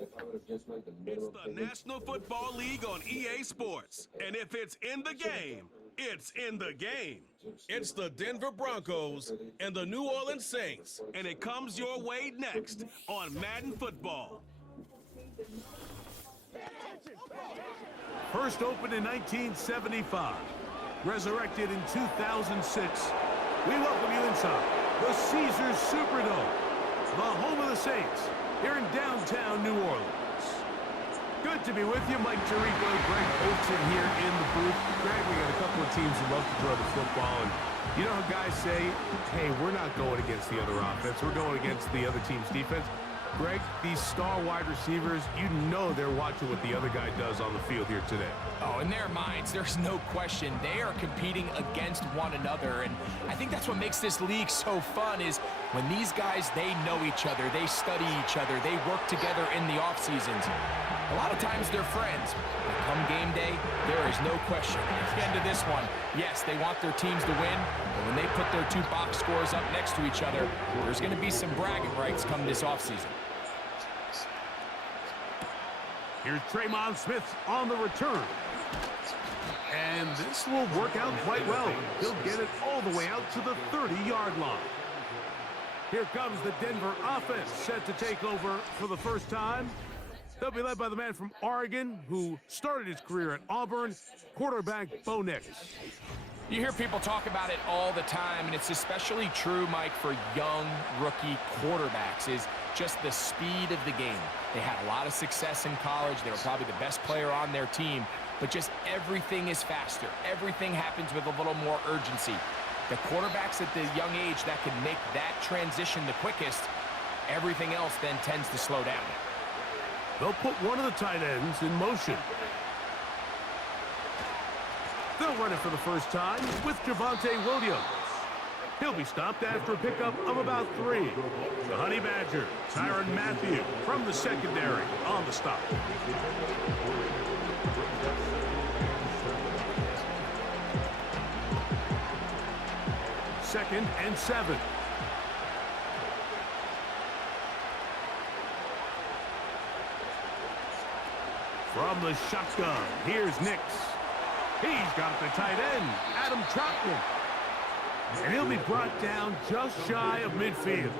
It's the National Football League on EA Sports. And if it's in the game, it's in the game. It's the Denver Broncos and the New Orleans Saints. And it comes your way next on Madden Football. First opened in 1975, resurrected in 2006, we welcome you inside the Caesars Superdome, the home of the Saints, here in downtown New Orleans. Good to be with you, Mike Tirico, Greg Olsen here in the booth. Greg, we got a couple of teams who love to throw the football, and you know how guys say, hey, we're not going against the other offense, we're going against the other team's defense. Greg, these star wide receivers, you know they're watching what the other guy does on the field here today. Oh, in their minds, there's no question. They are competing against one another, and I think that's what makes this league so fun is when these guys, they know each other, they study each other, they work together in the off seasons. A lot of times they're friends, but come game day, there is no question. At the end of this one, yes, they want their teams to win, but when they put their two box scores up next to each other, there's going to be some bragging rights come this offseason. Here's Draymond Smith on the return. And this will work out quite well. He'll get it all the way out to the 30-yard line. Here comes the Denver offense set to take over for the first time. They'll be led by the man from Oregon who started his career at Auburn, quarterback Bo Nix. You hear people talk about it all the time, and it's especially true, Mike, for young rookie quarterbacks, is just the speed of the game. They had a lot of success in college. They were probably the best player on their team, but just everything is faster. Everything happens with a little more urgency. The quarterbacks at the young age that can make that transition the quickest, everything else then tends to slow down. They'll put one of the tight ends in motion. They'll run it for the first time with Javonte Williams. He'll be stopped after a pickup of about 3. The Honey Badger, Tyrann Mathieu, from the secondary on the stop. Second and 7. From the shotgun, here's Nix. He's got the tight end, Adam Troutman. And he'll be brought down just shy of midfield.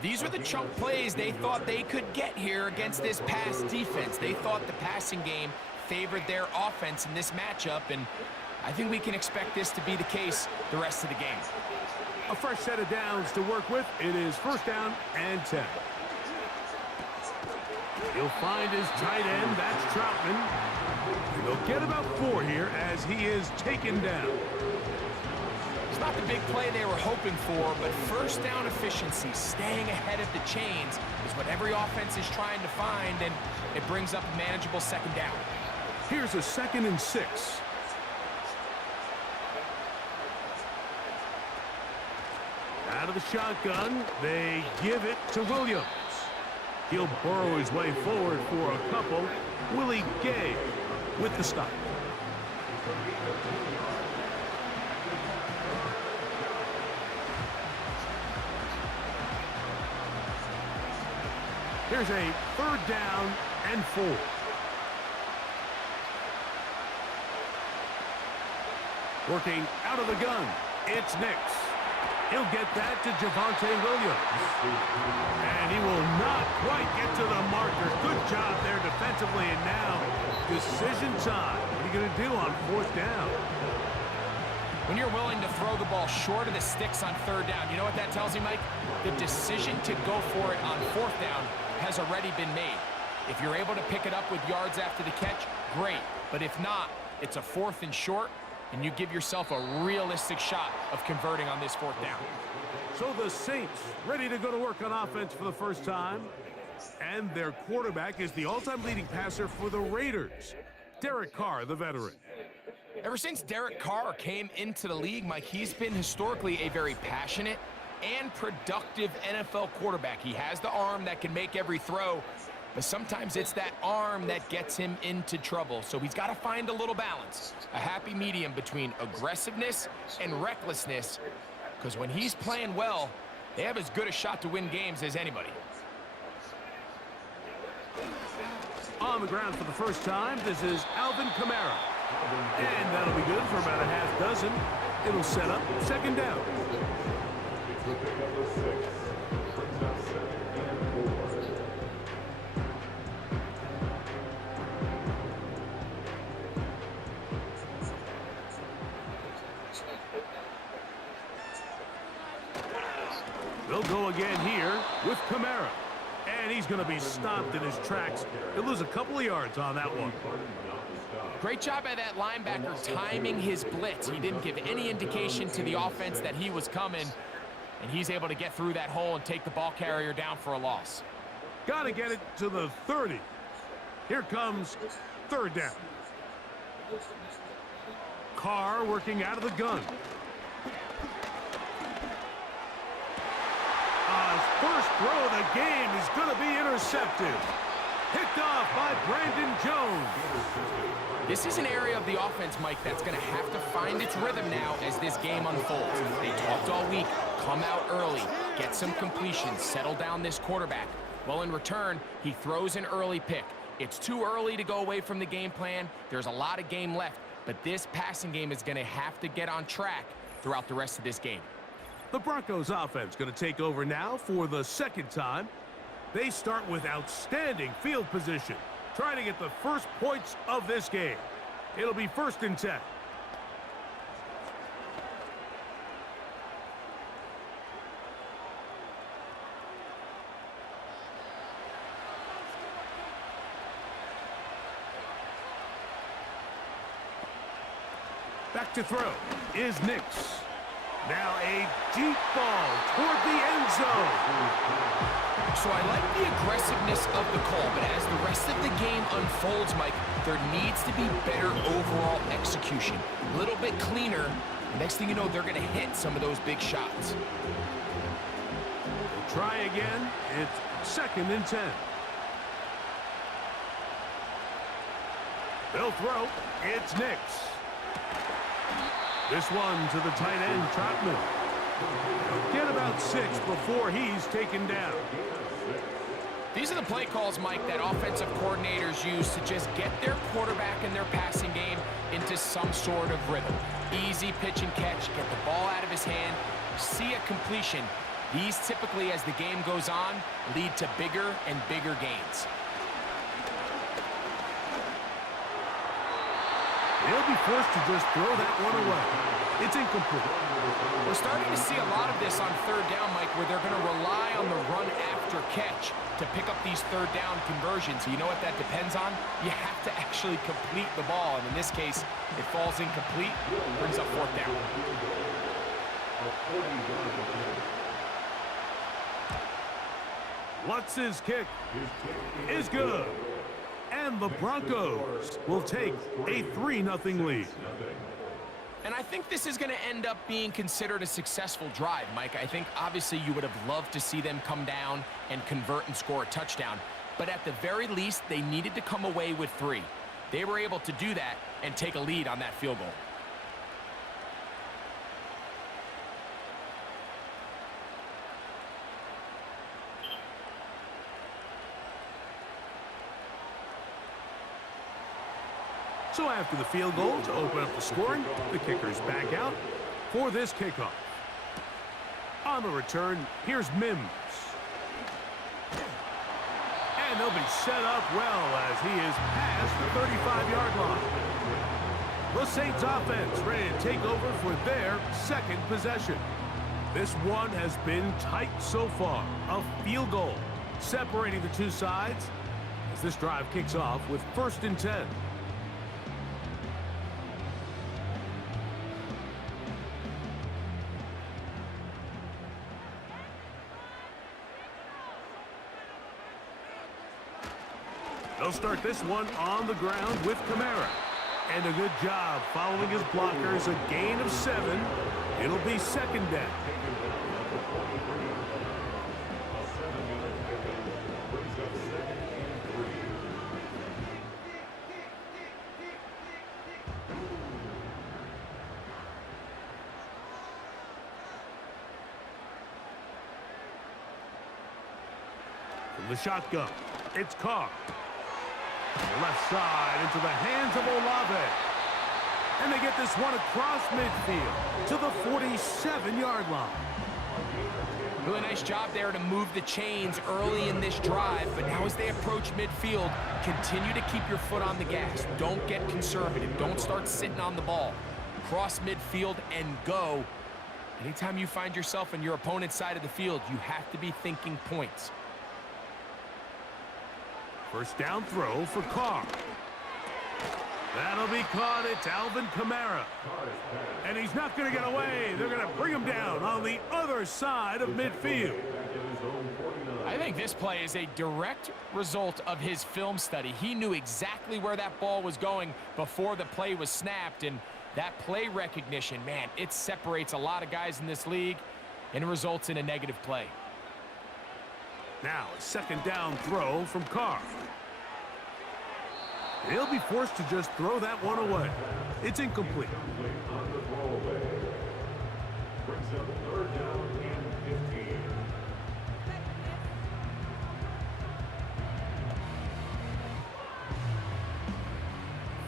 These are the chunk plays they thought they could get here against this pass defense. They thought the passing game favored their offense in this matchup, and I think we can expect this to be the case the rest of the game. A fresh set of downs to work with. It is first down and 10. He'll find his tight end, that's Troutman. And they'll get about 4 here as he is taken down. It's not the big play they were hoping for, but first down efficiency, staying ahead of the chains, is what every offense is trying to find, and it brings up a manageable second down. Here's a 2nd and 6. Out of the shotgun, they give it to Williams. He'll burrow his way forward for a couple. Willie Gay with the stop. Here's a 3rd down and 4. Working out of the gun, it's Nix. He'll get that to Javonte Williams. And he will not quite get to the marker. Good job there defensively, and now decision time. What are you going to do on 4th down? When you're willing to throw the ball short of the sticks on 3rd down, you know what that tells you, Mike? The decision to go for it on 4th down has already been made. If you're able to pick it up with yards after the catch, great. But if not, it's a 4th and short, and you give yourself a realistic shot of converting on this 4th down. So the Saints ready to go to work on offense for the first time. And their quarterback is the all-time leading passer for the Raiders, Derek Carr, the veteran. Ever since Derek Carr came into the league, Mike, he's been historically a very passionate and productive NFL quarterback. He has the arm that can make every throw, but sometimes it's that arm that gets him into trouble. So he's got to find a little balance, a happy medium between aggressiveness and recklessness, because when he's playing well, they have as good a shot to win games as anybody. On the ground for the first time, this is Alvin Kamara. And that'll be good for about a half dozen. It'll set up second down. They'll go again here with Kamara. And he's going to be stopped in his tracks. He'll lose a couple of yards on that one. Great job by that linebacker timing his blitz. He didn't give any indication to the offense that he was coming, and he's able to get through that hole and take the ball carrier down for a loss. Got to get it to the 30. Here comes third down. Carr working out of the gun. First throw of the game is going to be intercepted. Picked off by Brandon Jones. This is an area of the offense, Mike, that's going to have to find its rhythm now as this game unfolds. They talked all week, come out early, get some completions, settle down this quarterback. Well, in return, he throws an early pick. It's too early to go away from the game plan. There's a lot of game left, but this passing game is going to have to get on track throughout the rest of this game. The Broncos offense going to take over now for the second time. They start with outstanding field position, trying to get the first points of this game. It'll be 1st and 10. Back to throw is Nix. Now a deep ball toward the end zone. So I like the aggressiveness of the call, but as the rest of the game unfolds, Mike, there needs to be better overall execution. A little bit cleaner. Next thing you know, they're going to hit some of those big shots. We'll try again. It's 2nd and 10. They'll throw. It's Nix. This one to the tight end, Trotman. Get about 6 before he's taken down. These are the play calls, Mike, that offensive coordinators use to just get their quarterback and their passing game into some sort of rhythm. Easy pitch and catch, get the ball out of his hand, see a completion. These typically, as the game goes on, lead to bigger and bigger gains. They'll be forced to just throw that one away. It's incomplete. We're starting to see a lot of this on third down, Mike, where they're going to rely on the run after catch to pick up these third down conversions. You know what that depends on? You have to actually complete the ball, and in this case, it falls incomplete, brings up 4th down. Lutz's kick is good. And the Broncos will take a 3-0 lead. And I think this is going to end up being considered a successful drive, Mike. I think obviously you would have loved to see them come down and convert and score a touchdown. But at the very least, they needed to come away with 3. They were able to do that and take a lead on that field goal. So after the field goal to open up the scoring, the kicker's back out for this kickoff. On the return, here's Mims. And they'll be set up well as he is past the 35-yard line. The Saints offense ready to take over for their second possession. This one has been tight so far. A field goal separating the two sides as this drive kicks off with 1st and 10. They'll start this one on the ground with Kamara. And a good job following his blockers. A gain of 7. It'll be 2nd down. From the shotgun, It's Carr. Left side into the hands of Olave. And they get this one across midfield to the 47-yard line. Really nice job there to move the chains early in this drive, but now as they approach midfield, continue to keep your foot on the gas. Don't get conservative. Don't start sitting on the ball. Cross midfield and go. Anytime you find yourself on your opponent's side of the field, you have to be thinking points. First down throw for Carr. That'll be caught. It's Alvin Kamara. And he's not going to get away. They're going to bring him down on the other side of midfield. I think this play is a direct result of his film study. He knew exactly where that ball was going before the play was snapped, and that play recognition, man, it separates a lot of guys in this league, and it results in a negative play. Now a second down throw from Carr. He'll be forced to just throw that one away. It's incomplete.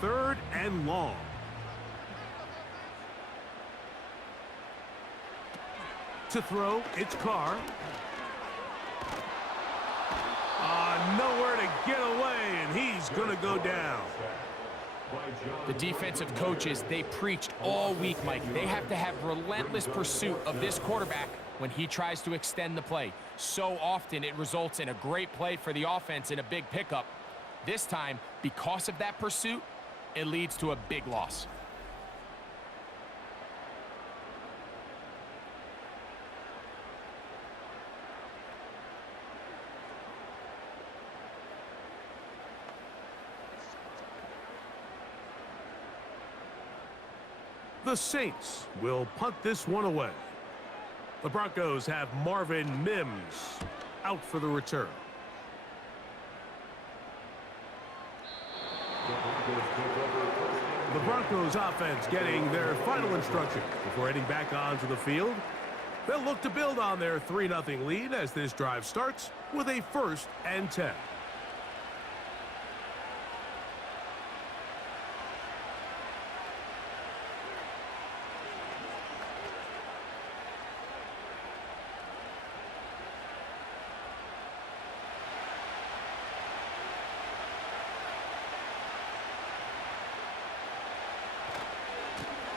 Third and long. To throw, it's Carr. Nowhere to get away, and he's going to go down. The defensive coaches, they preached all week, Mike. They have to have relentless pursuit of this quarterback when he tries to extend the play. So often it results in a great play for the offense and a big pickup. This time, because of that pursuit, it leads to a big loss. The Saints will punt this one away. The Broncos have Marvin Mims out for the return. The Broncos offense getting their final instructions before heading back onto the field. They'll look to build on their 3-0 lead as this drive starts with a 1st and 10.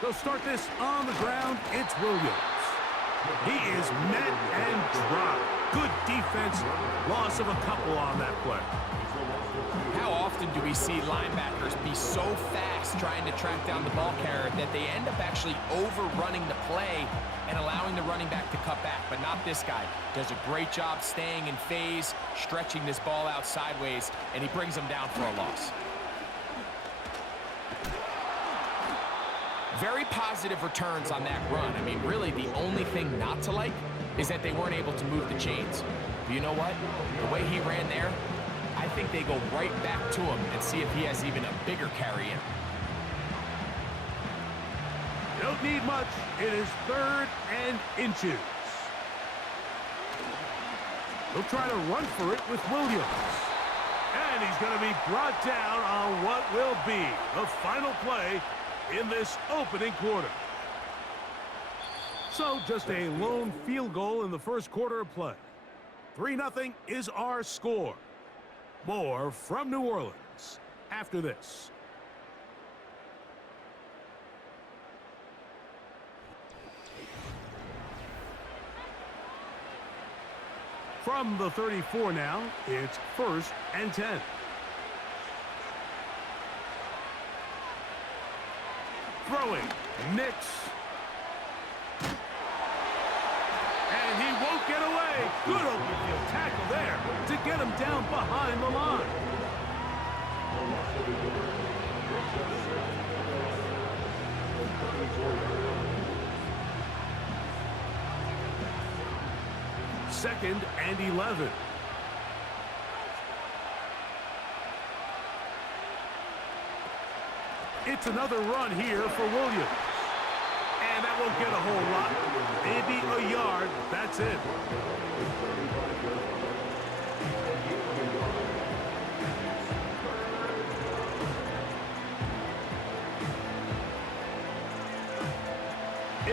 They'll start this on the ground. It's Williams. He is met and dropped. Good defense. Loss of a couple on that play. How often do we see linebackers be so fast trying to track down the ball carrier that they end up actually overrunning the play and allowing the running back to cut back? But not this guy. Does a great job staying in phase, stretching this ball out sideways, and he brings them down for a loss. Very positive returns on that run. I mean, really, the only thing not to like is that they weren't able to move the chains. But you know what? The way he ran there, I think they go right back to him and see if he has even a bigger carry in. Don't need much. It is 3rd and inches. They'll try to run for it with Williams. And he's going to be brought down on what will be the final play in this opening quarter. So just a lone field goal in the first quarter of play. 3-0 is our score. More from New Orleans after this. From the 34 now, it's 1st and 10. Throwing, Nix. And he won't get away. Good open field tackle there to get him down behind the line. Second and 11. It's another run here for Williams. And that won't get a whole lot. Maybe a yard. That's it.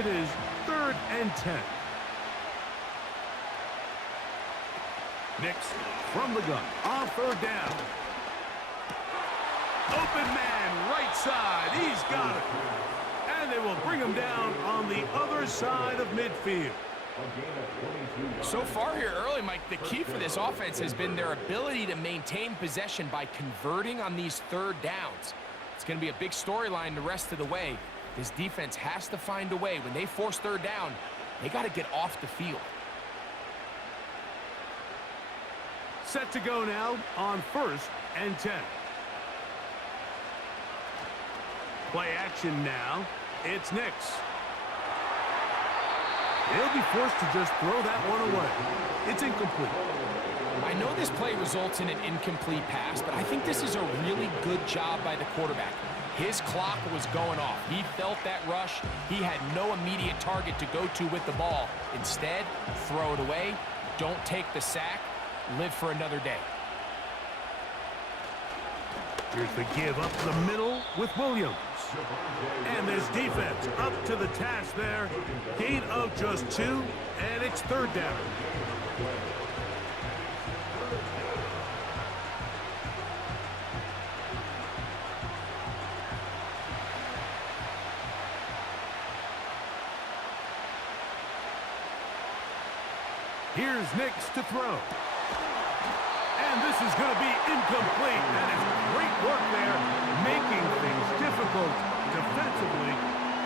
It is 3rd and 10. Nix from the gun on 3rd down. Open man, right side. He's got it. And they will bring him down on the other side of midfield. So far here early, Mike, the key for this offense has been their ability to maintain possession by converting on these 3rd downs. It's going to be a big storyline the rest of the way. This defense has to find a way. When they force 3rd down, they got to get off the field. Set to go now on 1st and 10. Play action now. It's Nix. He'll be forced to just throw that one away. It's incomplete. I know this play results in an incomplete pass, but I think this is a really good job by the quarterback. His clock was going off. He felt that rush. He had no immediate target to go to with the ball. Instead, throw it away. Don't take the sack. Live for another day. Here's the give up the middle with Williams. And this defense up to the task there. Gain of just 2, and it's 3rd down. Here's Nix to throw. And this is going to be incomplete. That is great work there, making things difficult defensively.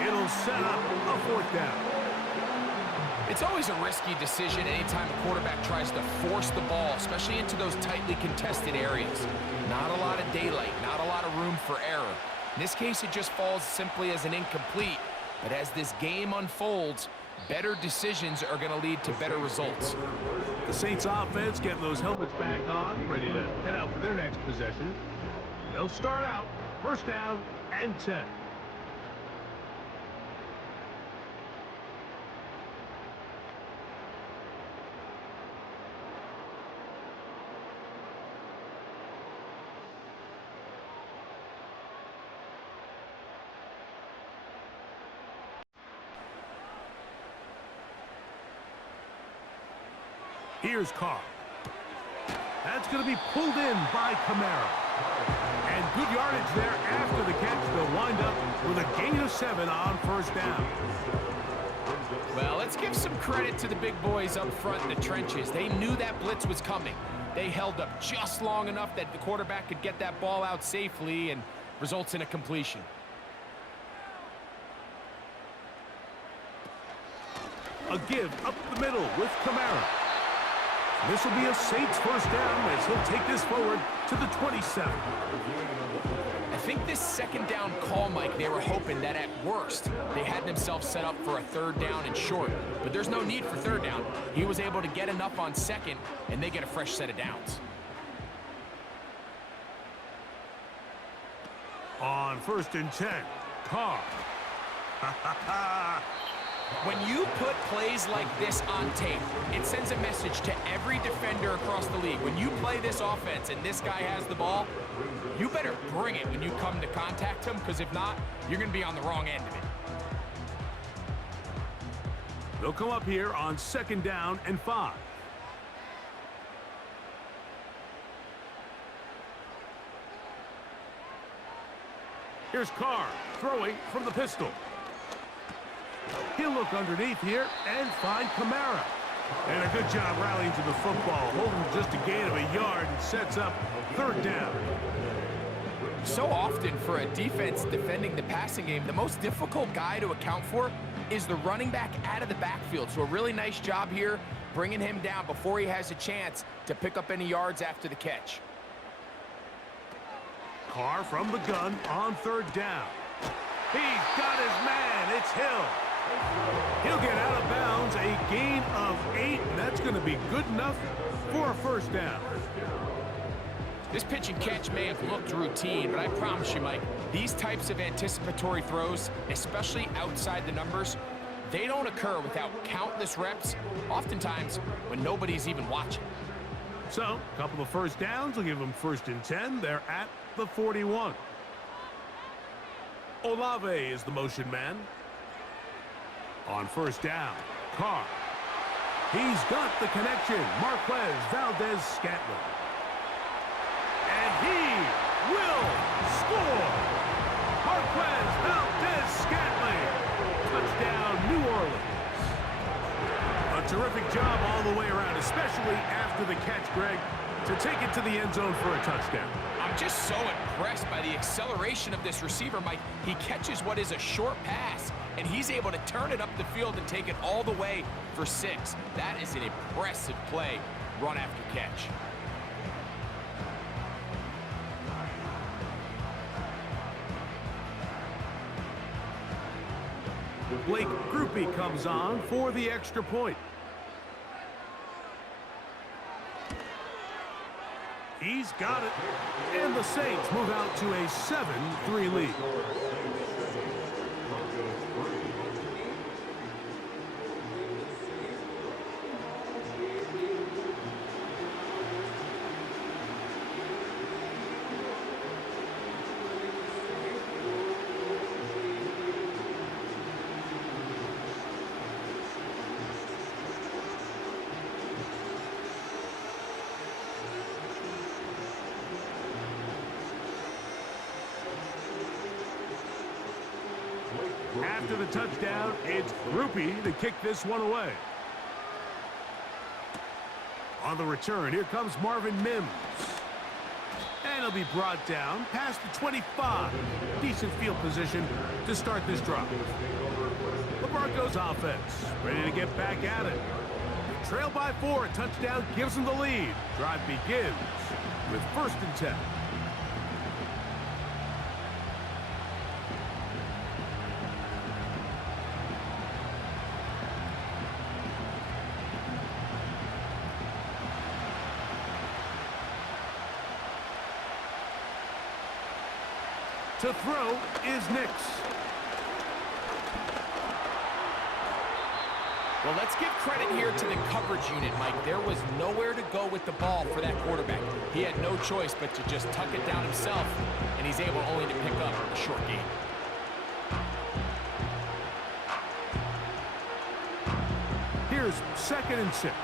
It'll set up a 4th down. It's always a risky decision anytime a quarterback tries to force the ball, especially into those tightly contested areas. Not a lot of daylight, not a lot of room for error. In this case, it just falls simply as an incomplete. But as this game unfolds, better decisions are going to lead to better results. The Saints offense getting those helmets back on, ready to head out for their next possession. They'll start out 1st down and 10. Here's Carr. That's going to be pulled in by Kamara. And good yardage there after the catch. They'll wind up with a gain of 7 on 1st down. Well, let's give some credit to the big boys up front in the trenches. They knew that blitz was coming. They held up just long enough that the quarterback could get that ball out safely and results in a completion. A give up the middle with Kamara. This will be a Saints 1st down as he'll take this forward to the 27. I think this 2nd down call, Mike, they were hoping that at worst they had themselves set up for a 3rd down and short. But there's no need for 3rd down. He was able to get enough on 2nd, and they get a fresh set of downs. On 1st and 10, Carr. When you put plays like this on tape, it sends a message to every defender across the league. When you play this offense and this guy has the ball, you better bring it when you come to contact him, because if not, you're going to be on the wrong end of it. They'll come up here on 2nd down and 5. Here's Carr throwing from the pistol. He'll look underneath here and find Kamara. And a good job rallying to the football, holding just a gain of a yard and sets up 3rd down. So often for a defense defending the passing game, the most difficult guy to account for is the running back out of the backfield. So a really nice job here bringing him down before he has a chance to pick up any yards after the catch. Carr from the gun on 3rd down. He's got his man. It's Hill. He'll get out of bounds, a gain of 8, and that's going to be good enough for a 1st down. This pitch and catch may have looked routine, but I promise you, Mike, these types of anticipatory throws, especially outside the numbers, they don't occur without countless reps, oftentimes when nobody's even watching. So, a couple of 1st downs will give them 1st and 10. They're at the 41. Olave is the motion man. On first down, Carr. He's got the connection. Marquez Valdez-Scantling. And he will score. Marquez Valdez-Scantling. Touchdown, New Orleans. A terrific job all the way around, especially after the catch, Greg, to take it to the end zone for a touchdown. I'm just so impressed by the acceleration of this receiver, Mike. He catches what is a short pass, and he's able to turn it up the field and take it all the way for 6. That is an impressive play, run after catch. Blake Groupie comes on for the extra point. He's got it. And the Saints move out to a 7-3 lead. After the touchdown, it's Groupie to kick this one away. On the return, here comes Marvin Mims. And he'll be brought down past the 25. Decent field position to start this drive. The Broncos offense ready to get back at it. Trail by 4, a touchdown gives them the lead. Drive begins with 1st and 10. To throw is Nix. Well, let's give credit here to the coverage unit, Mike. There was nowhere to go with the ball for that quarterback. He had no choice but to just tuck it down himself, and he's able only to pick up a short gain. Here's 2nd and 6.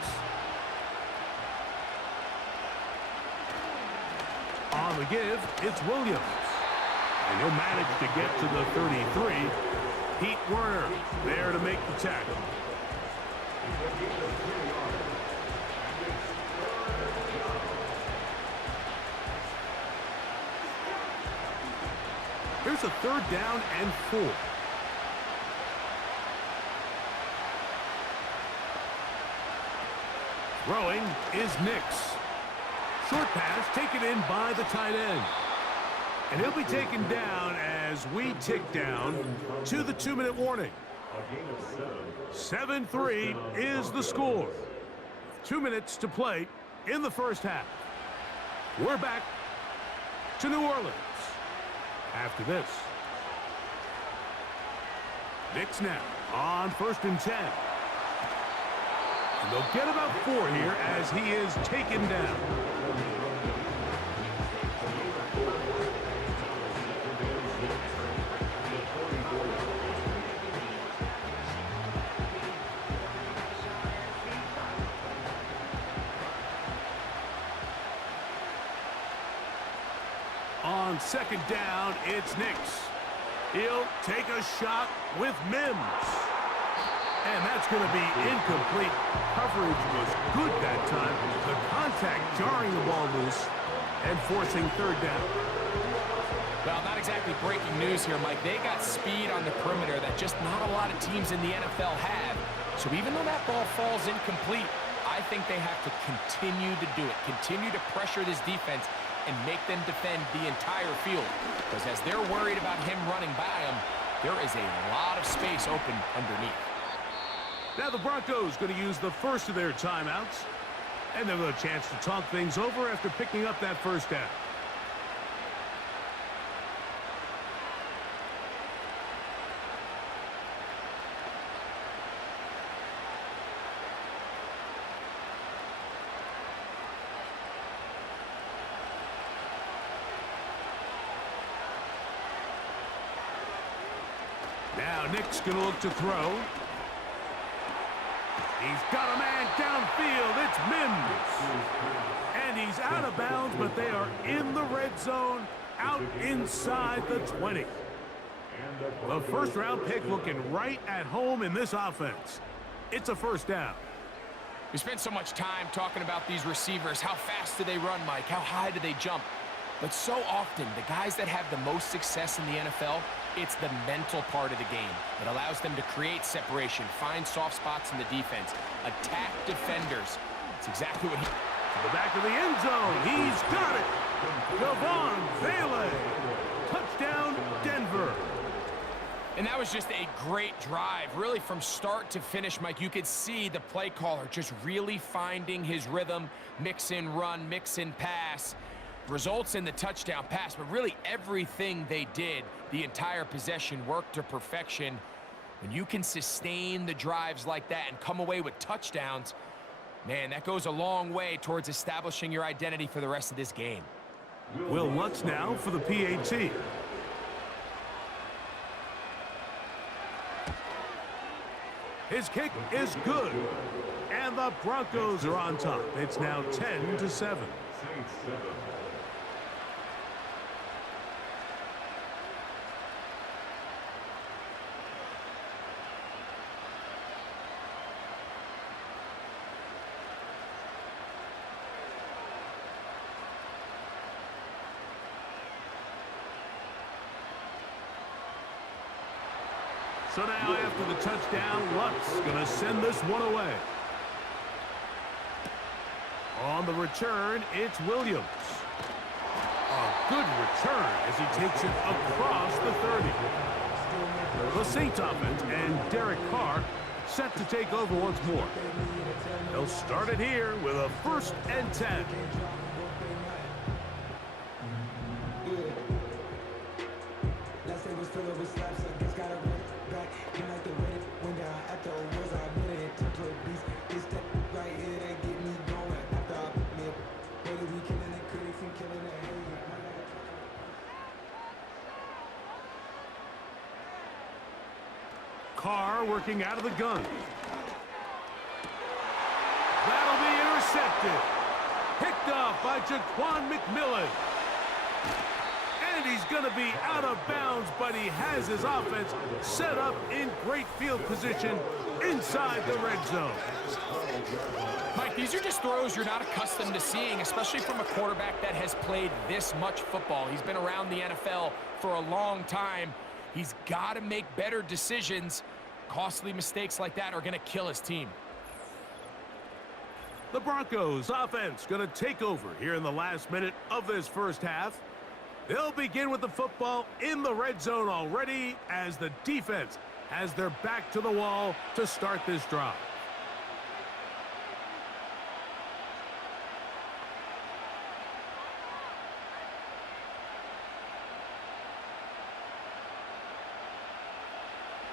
On the give, it's Williams. And he'll manage to get to the 33. Pete Werner there to make the tackle. Here's a 3rd down and 4. Throwing is Nix. Short pass taken in by the tight end. And he'll be taken down as we tick down to the 2-minute warning. 7-3 is the score. 2 minutes to play in the first half. We're back to New Orleans after this. Nix now on 1st and 10. And they'll get about 4 here as he is taken down. On 2nd down, it's Nix. He'll take a shot with Mims. And that's going to be incomplete. Coverage was good that time. The contact jarring the ball loose and forcing 3rd down. Well, not exactly breaking news here, Mike. They got speed on the perimeter that just not a lot of teams in the NFL have. So even though that ball falls incomplete, I think they have to continue to do it. Continue to pressure this defense and make them defend the entire field. Because as they're worried about him running by them, there is a lot of space open underneath. Now the Broncos going to use the first of their timeouts. And they'll have a chance to talk things over after picking up that 1st down. Now Nick's going to look to throw. He's got a man downfield. It's Mims. And he's out of bounds, but they are in the red zone, out inside the 20. The first-round pick looking right at home in this offense. It's a first down. We spent so much time talking about these receivers. How fast do they run, Mike? How high do they jump? But so often, the guys that have the most success in the NFL, it's the mental part of the game. It allows them to create separation, find soft spots in the defense, attack defenders. It's exactly what he... To the back of the end zone. He's got it. Javon Bailey. Touchdown, Denver. And that was just a great drive. Really, from start to finish, Mike, you could see the play caller just really finding his rhythm, mix in run, mix in pass. Results in the touchdown pass, but really everything they did, the entire possession, worked to perfection. When you can sustain the drives like that and come away with touchdowns, man, that goes a long way towards establishing your identity for the rest of this game. Will Lutz now for the PAT. His kick is good. And the Broncos are on top. It's now 10-7. So now after the touchdown, Lutz going to send this one away. On the return, it's Williams. A good return as he takes it across the 30. The Saints offense and Derek Carr set to take over once more. They'll start it here with a 1st and 10. Carr working out of the gun. That'll be intercepted. Picked off by Jaquan McMillan. And he's going to be out of bounds, but he has his offense set up in great field position inside the red zone. Mike, these are just throws you're not accustomed to seeing, especially from a quarterback that has played this much football. He's been around the NFL for a long time. He's got to make better decisions. Costly mistakes like that are going to kill his team. The Broncos offense going to take over here in the last minute of this first half. They'll begin with the football in the red zone already as the defense has their back to the wall to start this drive.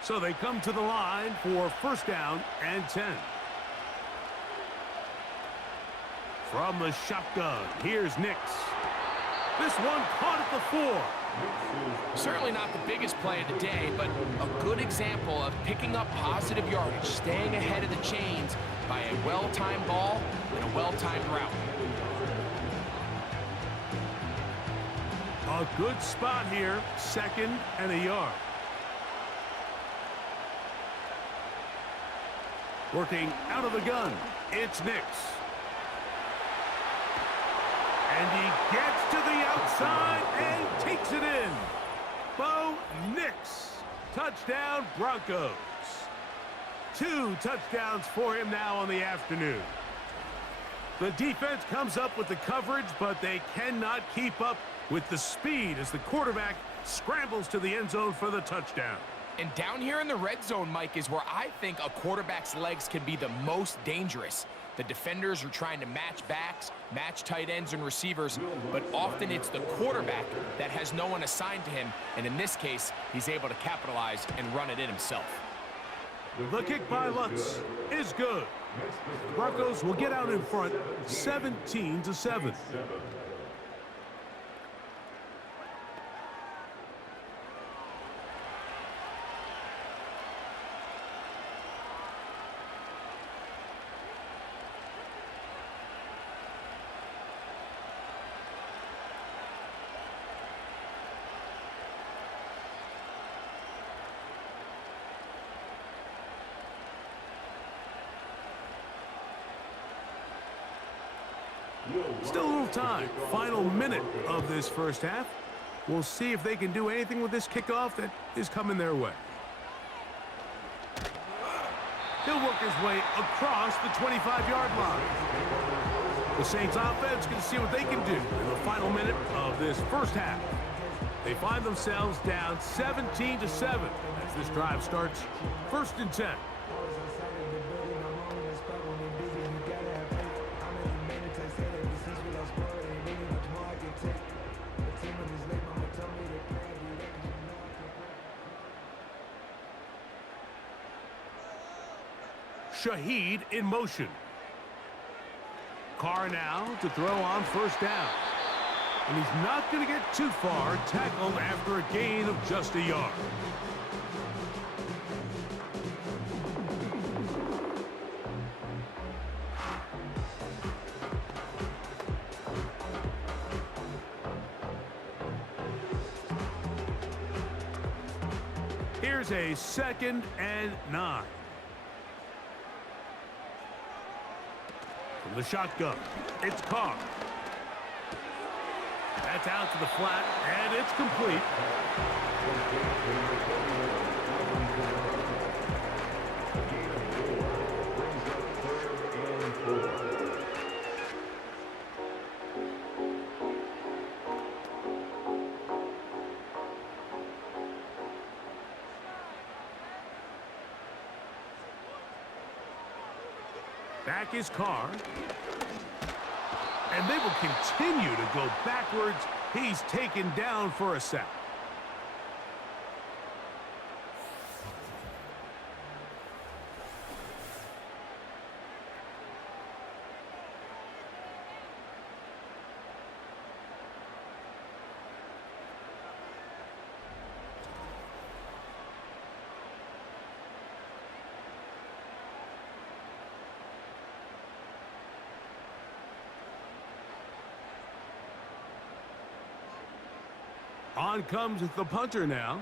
So they come to the line for 1st down and 10. From the shotgun, here's Nix. This one caught at the 4. Certainly not the biggest play of the day, but a good example of picking up positive yardage, staying ahead of the chains by a well-timed ball and a well-timed route. A good spot here, 2nd and a yard. Working out of the gun, it's Nix. And he gets to the outside and takes it in. Bo Nix. Touchdown, Broncos. 2 touchdowns for him now on the afternoon. The defense comes up with the coverage, but they cannot keep up with the speed as the quarterback scrambles to the end zone for the touchdown. And down here in the red zone, Mike, is where I think a quarterback's legs can be the most dangerous. The defenders are trying to match backs, match tight ends and receivers, but often it's the quarterback that has no one assigned to him, and in this case, he's able to capitalize and run it in himself. The kick by Lutz is good. The Broncos will get out in front, 17-7. Still a little time. Final minute of this first half. We'll see if they can do anything with this kickoff that is coming their way. He'll work his way across the 25-yard line. The Saints offense can see what they can do in the final minute of this first half. They find themselves down 17-7 as this drive starts 1st and 10. Shaheed in motion. Carr now to throw on 1st down. And he's not going to get too far, tackled after a gain of just a yard. Here's a 2nd and 9. From the shotgun, it's Carr. That's out to the flat, and it's complete. Back is Carr. And they will continue to go backwards. He's taken down for a sack. On comes the punter now.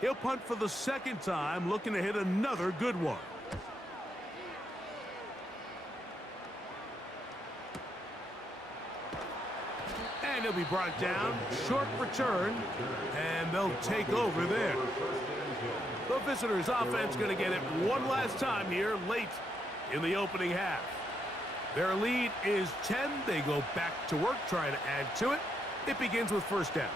He'll punt for the 2nd time, looking to hit another good one. And he'll be brought down. Short return. And they'll take over there. The visitors' offense going to get it one last time here late in the opening half. Their lead is 10. They go back to work, trying to add to it. It begins with 1st down.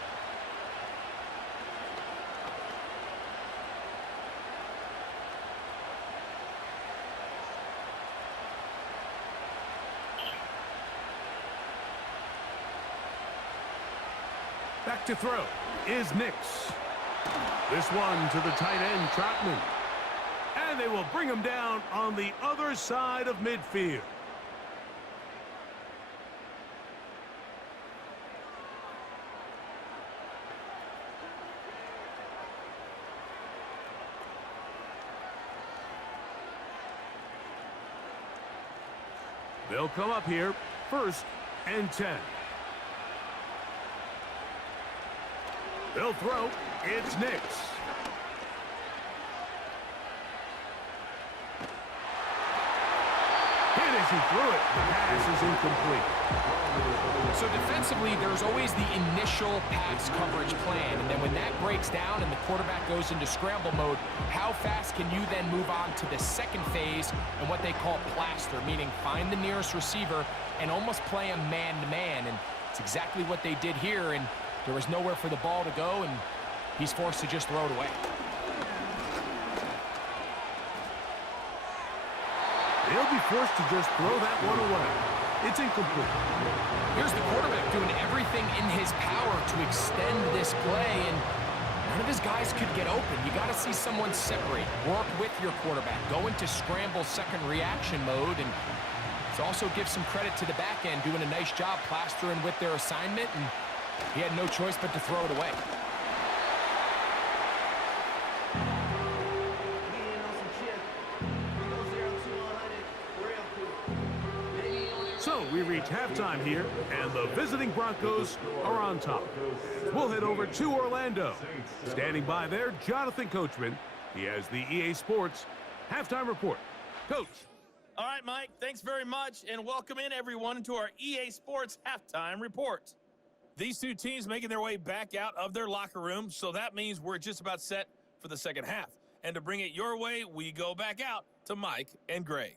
Back to throw is Nix. This one to the tight end, Troutman. And they will bring him down on the other side of midfield. They'll come up here, 1st and 10. They'll throw. It's Nix. Hit as he threw it. The pass is incomplete. So defensively, there's always the initial pass coverage plan. And then when that breaks down and the quarterback goes into scramble mode, how fast can you then move on to the 2nd phase and what they call plaster, meaning find the nearest receiver and almost play him man-to-man. And it's exactly what they did here. And there was nowhere for the ball to go, and he's forced to just throw it away. They'll be forced to just throw that one away. It's incomplete. Here's the quarterback doing everything in his power to extend this play, and none of his guys could get open. You got to see someone separate, work with your quarterback, go into scramble 2nd reaction mode, and also give some credit to the back end, doing a nice job plastering with their assignment, and he had no choice but to throw it away. So we reach halftime here, and the visiting Broncos are on top. We'll head over to Orlando. Standing by there, Jonathan Coachman. He has the EA Sports halftime report. Coach. All right, Mike, thanks very much, and welcome in everyone to our EA Sports Halftime Report. These two teams making their way back out of their locker room, so that means we're just about set for the second half. And to bring it your way, we go back out to Mike and Greg.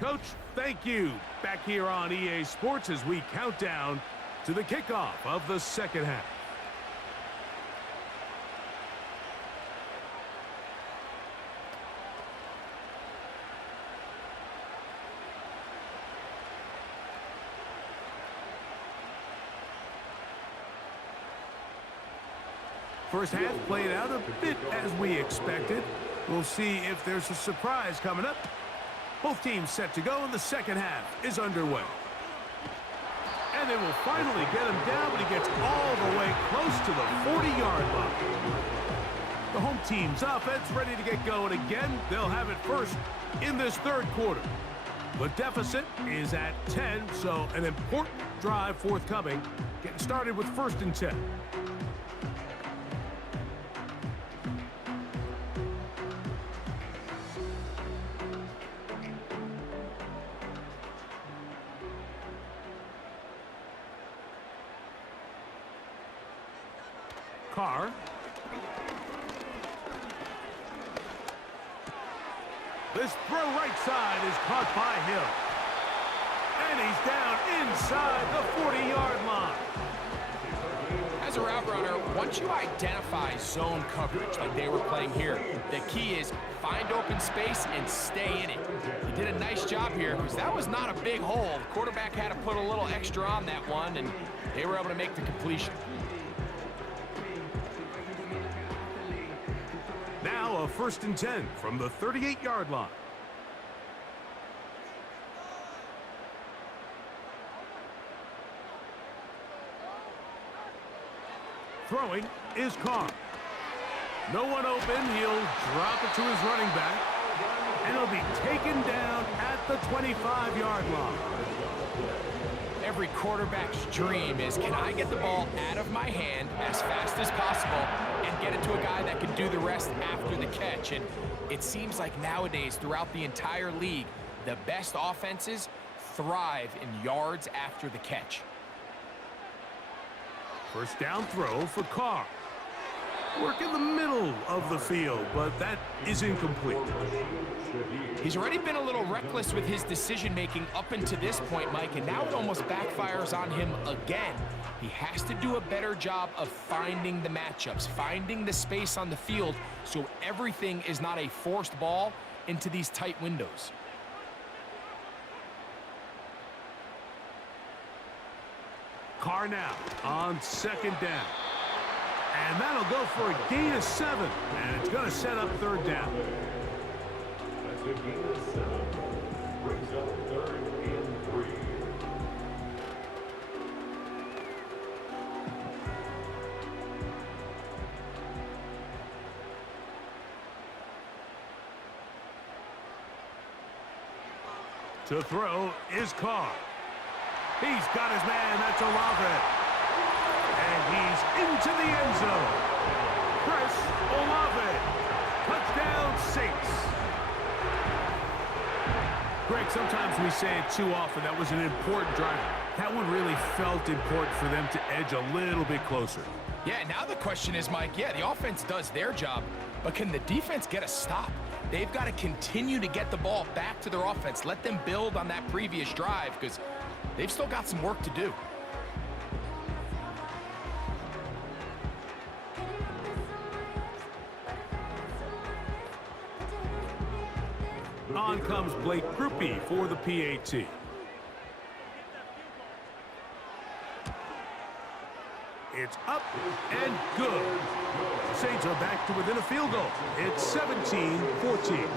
Coach, thank you. Back here on EA Sports as we count down to the kickoff of the second half. First half played out a bit as we expected. We'll see if there's a surprise coming up. Both teams set to go, and the second half is underway. And they will finally get him down, but he gets all the way close to the 40-yard line. The home team's offense ready to get going again. They'll have it first in this third quarter. The deficit is at 10, so an important drive forthcoming. Getting started with 1st and 10. Carr. This throw right side is caught by Hill. And he's down inside the 40-yard line. As a route runner, once you identify zone coverage like they were playing here, the key is find open space and stay in it. He did a nice job here because that was not a big hole. The quarterback had to put a little extra on that one, and they were able to make the completion. Now a 1st and 10 from the 38-yard line. Throwing is Carr. No one open. He'll drop it to his running back. And he'll be taken down at the 25-yard line. Every quarterback's dream is, can I get the ball out of my hand as fast as possible and get it to a guy that can do the rest after the catch? And it seems like nowadays, throughout the entire league, the best offenses thrive in yards after the catch. First down throw for Carr. Work in the middle of the field, but that is incomplete. He's already been a little reckless with his decision-making up until this point, Mike, and now it almost backfires on him again. He has to do a better job of finding the matchups, finding the space on the field so everything is not a forced ball into these tight windows. Carr now on 2nd down. And that'll go for a gain of 7. And it's going to set up 3rd down. That's a gain of 7. Brings up 3rd and 3. To throw is Carr. He's got his man. That's Olave. And he's into the end zone. Chris Olave. Touchdown, Saints. Greg, sometimes we say it too often. That was an important drive. That one really felt important for them to edge a little bit closer. Yeah, now the question is, Mike, yeah, the offense does their job, but can the defense get a stop? They've got to continue to get the ball back to their offense. Let them build on that previous drive because they've still got some work to do. On comes Blake Grupe for the PAT. It's up and good. The Saints are back to within a field goal. It's 17-14.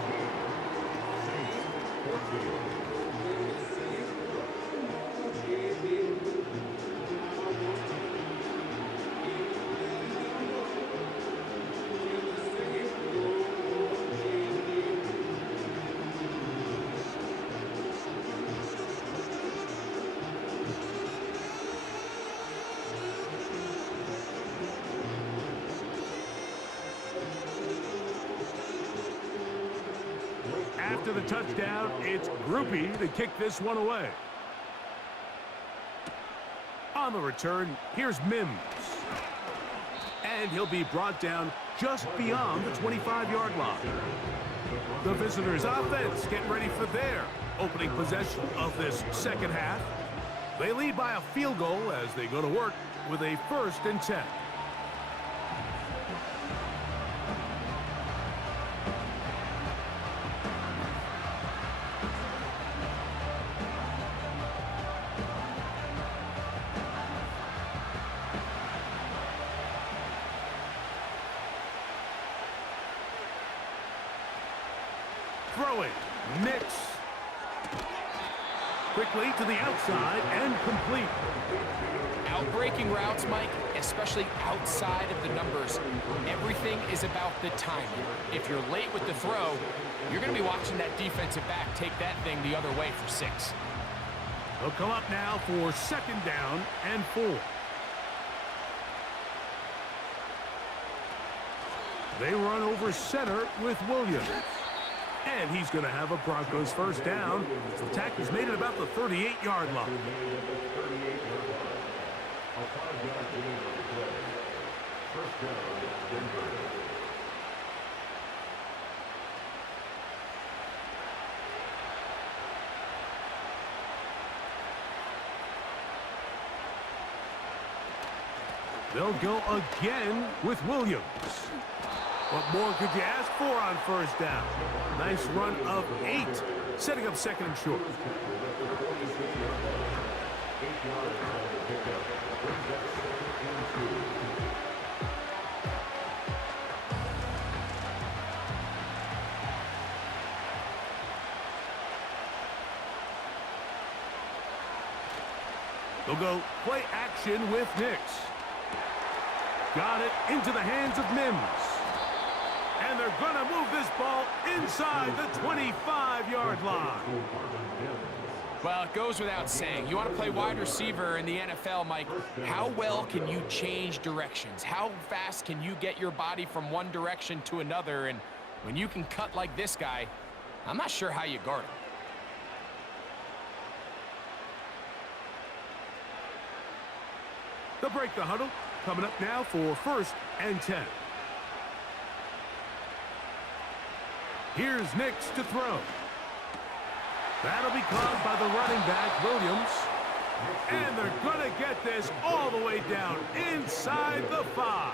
after the touchdown, it's Groupie to kick this one away. On the return, here's Mims. And he'll be brought down just beyond the 25-yard line. The visitors' offense getting ready for their opening possession of this second half. They lead by a field goal as they go to work with a 1st and 10. Throwing, Nix. Quickly to the outside and complete. Outbreaking routes, Mike, especially outside of the numbers, everything is about the timing. If you're late with the throw, you're going to be watching that defensive back take that thing the other way for 6. They'll come up now for 2nd down and 4. They run over center with Williams. And he's going to have a Broncos 1st down. The tackle's made it about the 38-yard line. They'll go again with Williams. What more could you ask for on 1st down? Nice run of 8, setting up 2nd and short. They'll go play action with Nix. Got it into the hands of Mims. And they're going to move this ball inside the 25-yard line. Well, it goes without saying. You want to play wide receiver in the NFL, Mike. How well can you change directions? How fast can you get your body from one direction to another? And when you can cut like this guy, I'm not sure how you guard him. They'll break the huddle. Coming up now for 1st and 10. Here's Nix to throw. That'll be caught by the running back, Williams. And they're going to get this all the way down inside the 5.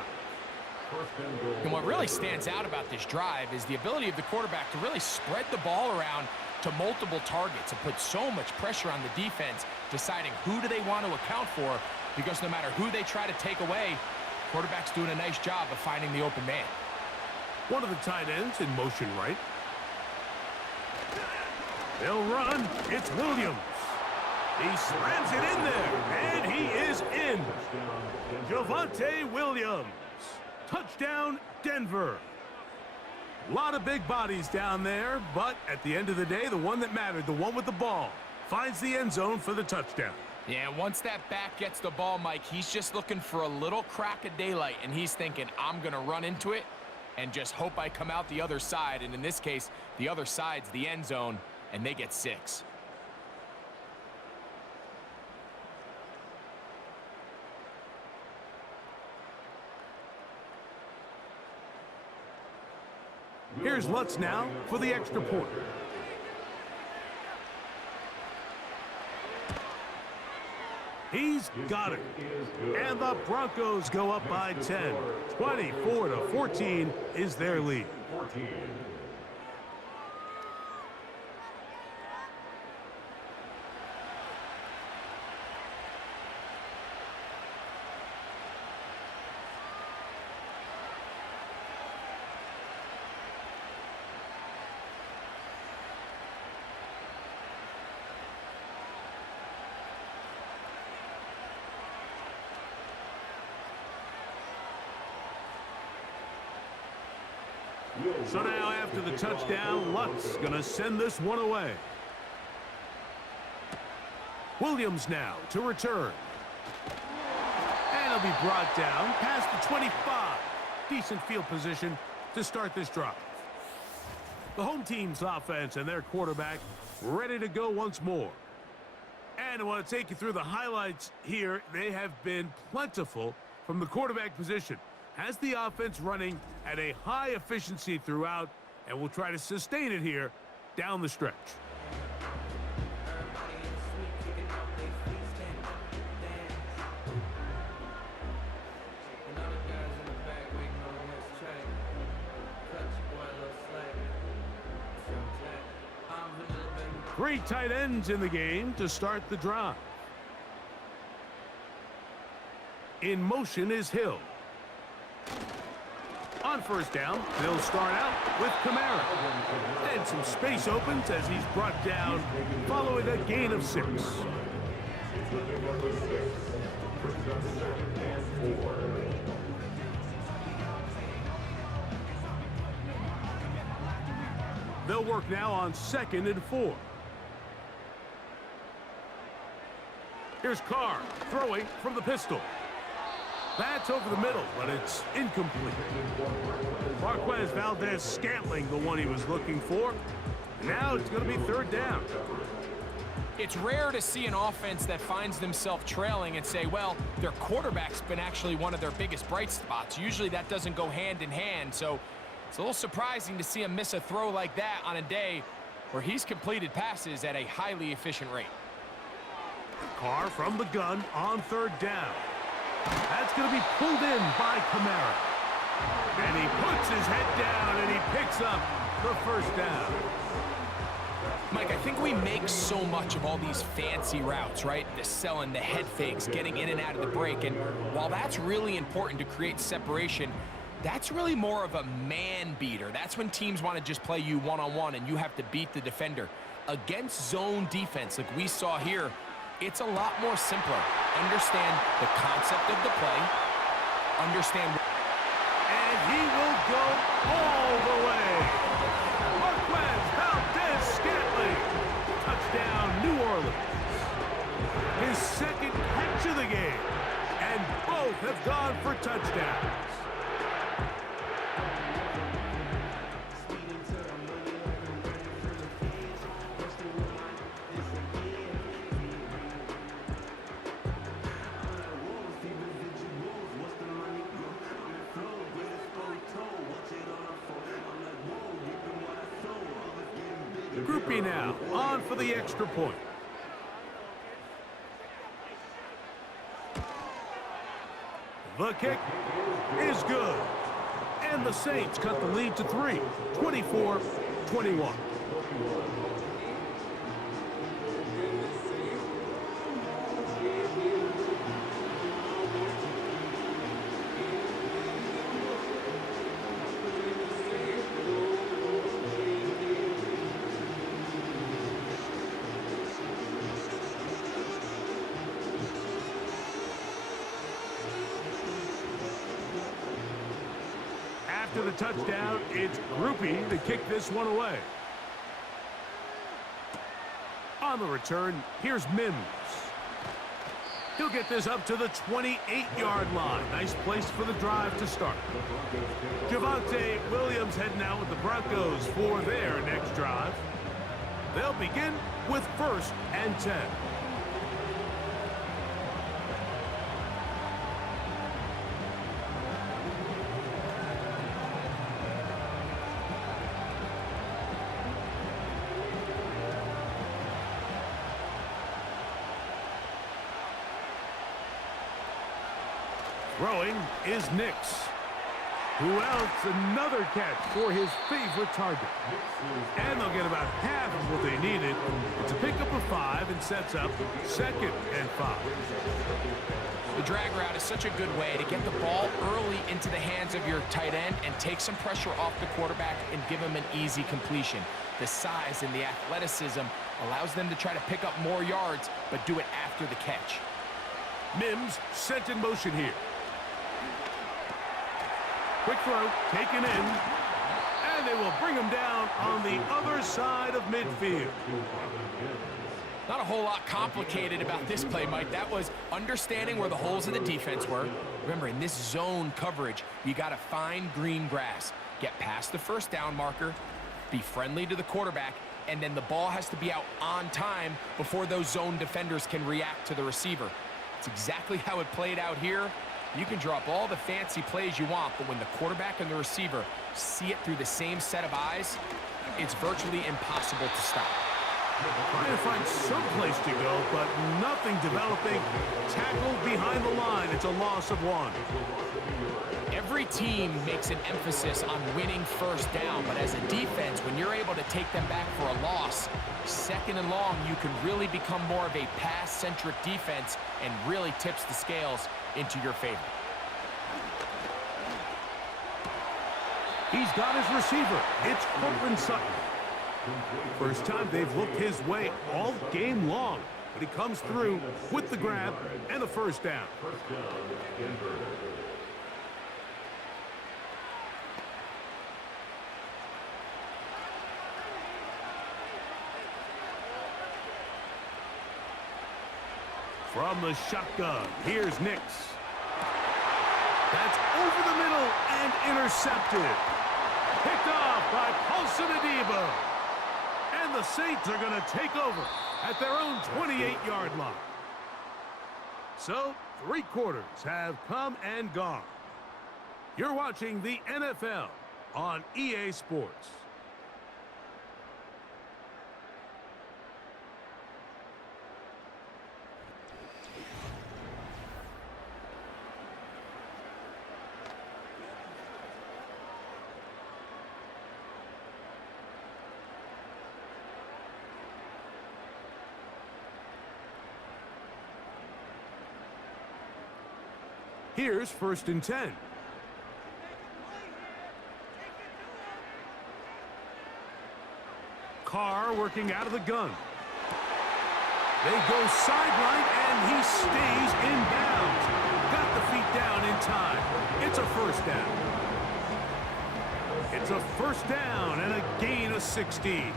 And what really stands out about this drive is the ability of the quarterback to really spread the ball around to multiple targets and put so much pressure on the defense, deciding who do they want to account for, because no matter who they try to take away, quarterback's doing a nice job of finding the open man. One of the tight ends in motion right. They'll run. It's Williams. He slams it in there, and he is in. Javonte Williams. Touchdown, Denver. A lot of big bodies down there, but at the end of the day, the one that mattered, the one with the ball, finds the end zone for the touchdown. Yeah, once that back gets the ball, Mike, he's just looking for a little crack of daylight, and he's thinking, I'm going to run into it and just hope I come out the other side. And in this case, the other side's the end zone, and they get 6. Here's Lutz now for the extra point. He's got it. And the Broncos go up by 10. 24-14 is their lead. So now after the touchdown, Lutz gonna send this one away. Williams now to return. And he'll be brought down past the 25. Decent field position to start this drive. The home team's offense and their quarterback ready to go once more. And I want to take you through the highlights here. They have been plentiful from the quarterback position. Has the offense running at a high efficiency throughout, and we'll try to sustain it here down the stretch. Three tight ends in the game to start the drive. In motion is Hill. On first down, they'll start out with Kamara. And some space opens as he's brought down following a gain of 6. They'll work now on 2nd and 4. Here's Carr throwing from the pistol. That's over the middle, but it's incomplete. Marquez Valdez-Scantling, the one he was looking for. Now it's going to be 3rd down. It's rare to see an offense that finds themselves trailing and say, well, their quarterback's been actually one of their biggest bright spots. Usually that doesn't go hand in hand, so it's a little surprising to see him miss a throw like that on a day where he's completed passes at a highly efficient rate. Carr from the gun on 3rd down. That's going to be pulled in by Kamara. And he puts his head down and he picks up the 1st down. Mike, I think we make so much of all these fancy routes, right? The selling, the head fakes, getting in and out of the break. And while that's really important to create separation, that's really more of a man beater. That's when teams want to just play you one-on-one and you have to beat the defender. Against zone defense like we saw here, it's a lot more simpler. Understand the concept of the play. Understand. And he will go all the way. Marquez Valdez-Scantling. Touchdown, New Orleans. His 2nd catch of the game. And both have gone for touchdowns. Groupie now, on for the extra point. The kick is good. And the Saints cut the lead to 3, 24-21. After the touchdown, it's Groupie to kick this one away. On the return, here's Mims. He'll get this up to the 28-yard line. Nice place for the drive to start. Javonte Williams heading out with the Broncos for their next drive. They'll begin with 1st and 10. Throwing is Nix. Who else? Another catch for his favorite target. And they'll get about half of what they needed. It's a pickup of 5 and sets up 2nd and 5. The drag route is such a good way to get the ball early into the hands of your tight end and take some pressure off the quarterback and give him an easy completion. The size and the athleticism allows them to try to pick up more yards, but do it after the catch. Mims sent in motion here. Quick throw, taken in, and they will bring him down on the other side of midfield. Not a whole lot complicated about this play, Mike. That was understanding where the holes in the defense were. Remember, in this zone coverage, you got to find green grass, get past the 1st down marker, be friendly to the quarterback, and then the ball has to be out on time before those zone defenders can react to the receiver. It's exactly how it played out here. You can draw up all the fancy plays you want, but when the quarterback and the receiver see it through the same set of eyes, it's virtually impossible to stop. Trying to find some place to go, but nothing developing. Tackled behind the line. It's a loss of 1. Every team makes an emphasis on winning first down, but as a defense, when you're able to take them back for a loss, 2nd and long, you can really become more of a pass-centric defense and really tips the scales into your favor. He's got his receiver. It's Cortland Sutton. First time they've looked his way all game long, but he comes through with the grab and a first down. Denver. From the shotgun, here's Nix. That's over the middle and intercepted. Picked off by Paulson Adebo. And the Saints are going to take over at their own 28-yard line. So, 3 quarters have come and gone. You're watching the NFL on EA Sports. Here's 1st and 10. Carr working out of the gun. They go sideline, and he stays in bounds. Got the feet down in time. It's a first down. It's a first down and a gain of 16.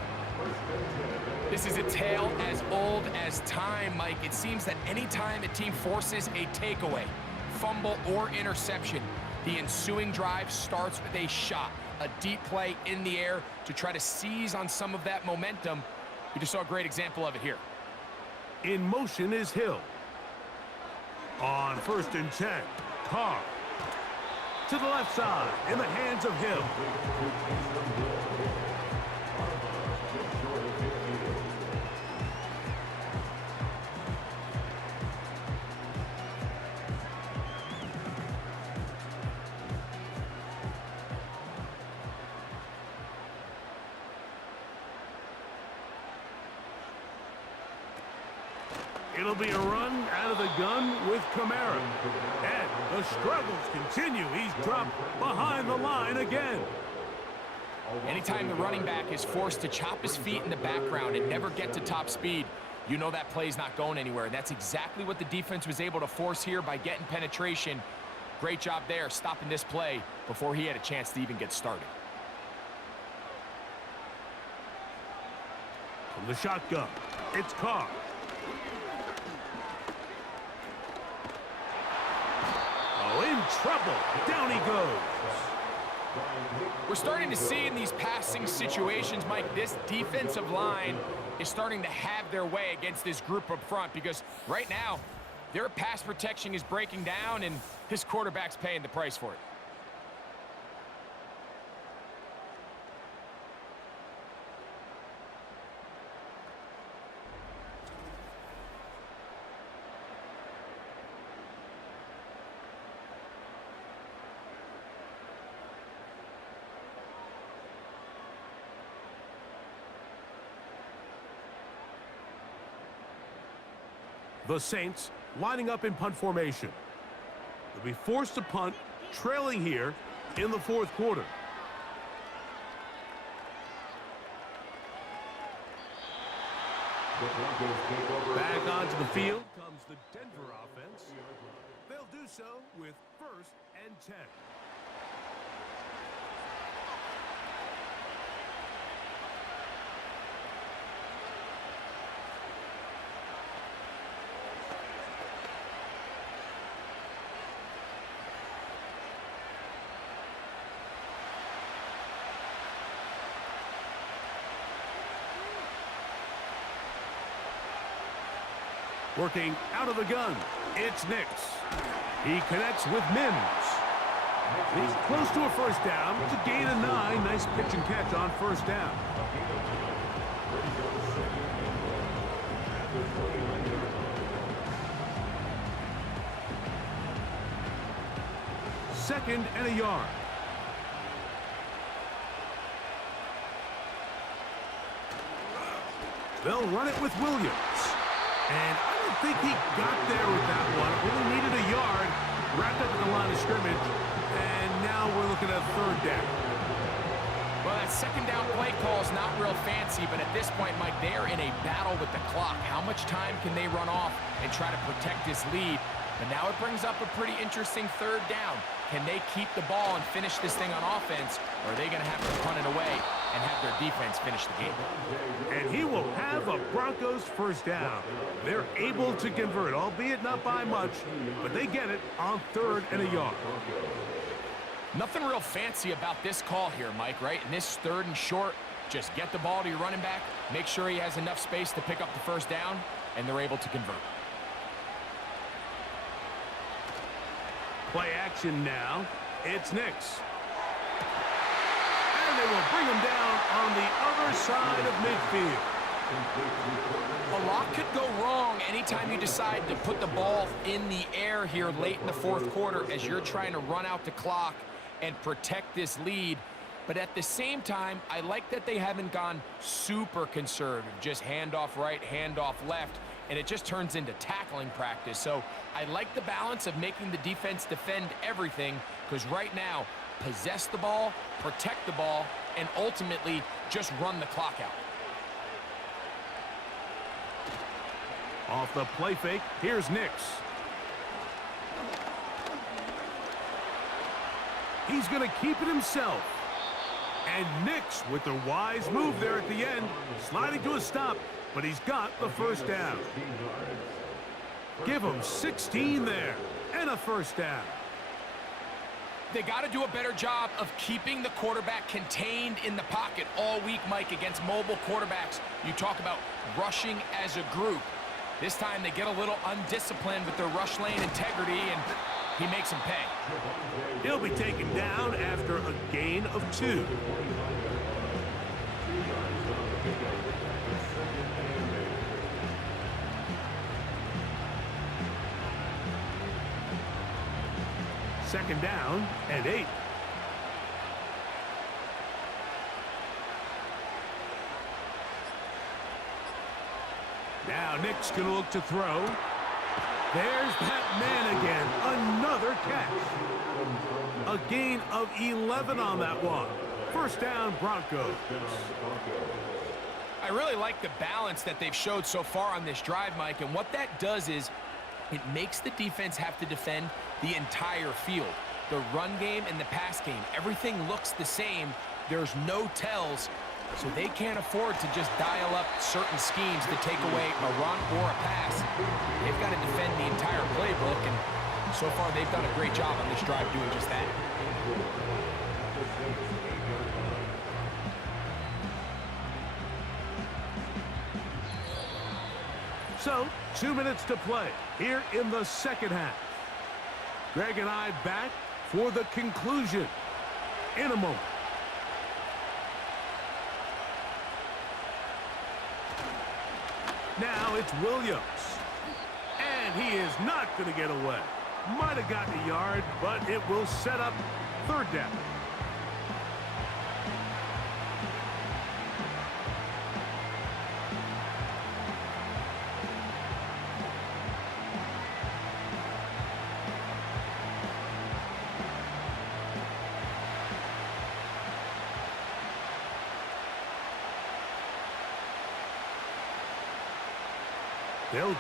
This is a tale as old as time, Mike. It seems that anytime a team forces a takeaway, fumble, or interception, the ensuing drive starts with a shot, a deep play in the air to try to seize on some of that momentum. We just saw a great example of it here. In motion is Hill. On 1st and 10, Carr. To the left side, in the hands of Hill. It'll be a run out of the gun with Kamara. And the struggles continue. He's dropped behind the line again. Anytime the running back is forced to chop his feet in the background and never get to top speed, you know that play's not going anywhere. And that's exactly what the defense was able to force here by getting penetration. Great job there, stopping this play before he had a chance to even get started. From the shotgun, it's Carr. In trouble. Down he goes. We're starting to see in these passing situations, Mike, this defensive line is starting to have their way against this group up front because right now, their pass protection is breaking down and his quarterback's paying the price for it. The Saints lining up in punt formation. They'll be forced to punt, trailing here in the 4th quarter. Back onto the field comes the Denver offense. They'll do so with 1st and 10. Working out of the gun, it's Nix. He connects with Mims. He's close to a first down. It's a gain of 9. Nice pitch and catch on first down. Second and a yard. They'll run it with Williams. And I don't think he got there with that one. Only needed a yard. Wrapped up at the line of scrimmage. And now we're looking at third down. Well, that second down play call is not real fancy, but at this point, Mike, they are in a battle with the clock. How much time can they run off and try to protect this lead? But now it brings up a pretty interesting third down. Can they keep the ball and finish this thing on offense, or are they going to have to punt it away and have their defense finish the game? And he will have a Broncos first down. They're able to convert, albeit not by much, but they get it on third and a yard. Nothing real fancy about this call here, Mike, right? In this third and short, just get the ball to your running back, make sure he has enough space to pick up the first down, and they're able to convert. Play action now. It's Nix. And they will bring him down on the other side of midfield. A lot could go wrong anytime you decide to put the ball in the air here late in the fourth quarter as you're trying to run out the clock and protect this lead. But at the same time, I like that they haven't gone super conservative, just handoff right, handoff left, and it just turns into tackling practice. So I like the balance of making the defense defend everything, because right now, possess the ball, protect the ball, and ultimately just run the clock out. Off the play fake, here's Nix. He's going to keep it himself. And Nix with the wise move there at the end, sliding to a stop, but he's got the first down. Give him 16 there, and a first down. They got to do a better job of keeping the quarterback contained in the pocket all week, Mike, against mobile quarterbacks. You talk about rushing as a group. This time they get a little undisciplined with their rush lane integrity, and he makes them pay. He'll be taken down after a gain of 2. Second down and 8. Now Nick's going to look to throw. There's that man again. Another catch. A gain of 11 on that one. First down, Broncos. I really like the balance that they've showed so far on this drive, Mike, and what that does is it makes the defense have to defend the entire field. The run game and the pass game, everything looks the same. There's no tells, so they can't afford to just dial up certain schemes to take away a run or a pass. They've got to defend the entire playbook, and so far they've done a great job on this drive doing just that. So, 2 minutes to play here in the second half. Greg and I back for the conclusion in a moment. Now it's Williams. And he is not going to get away. Might have gotten a yard, but it will set up third down. They'll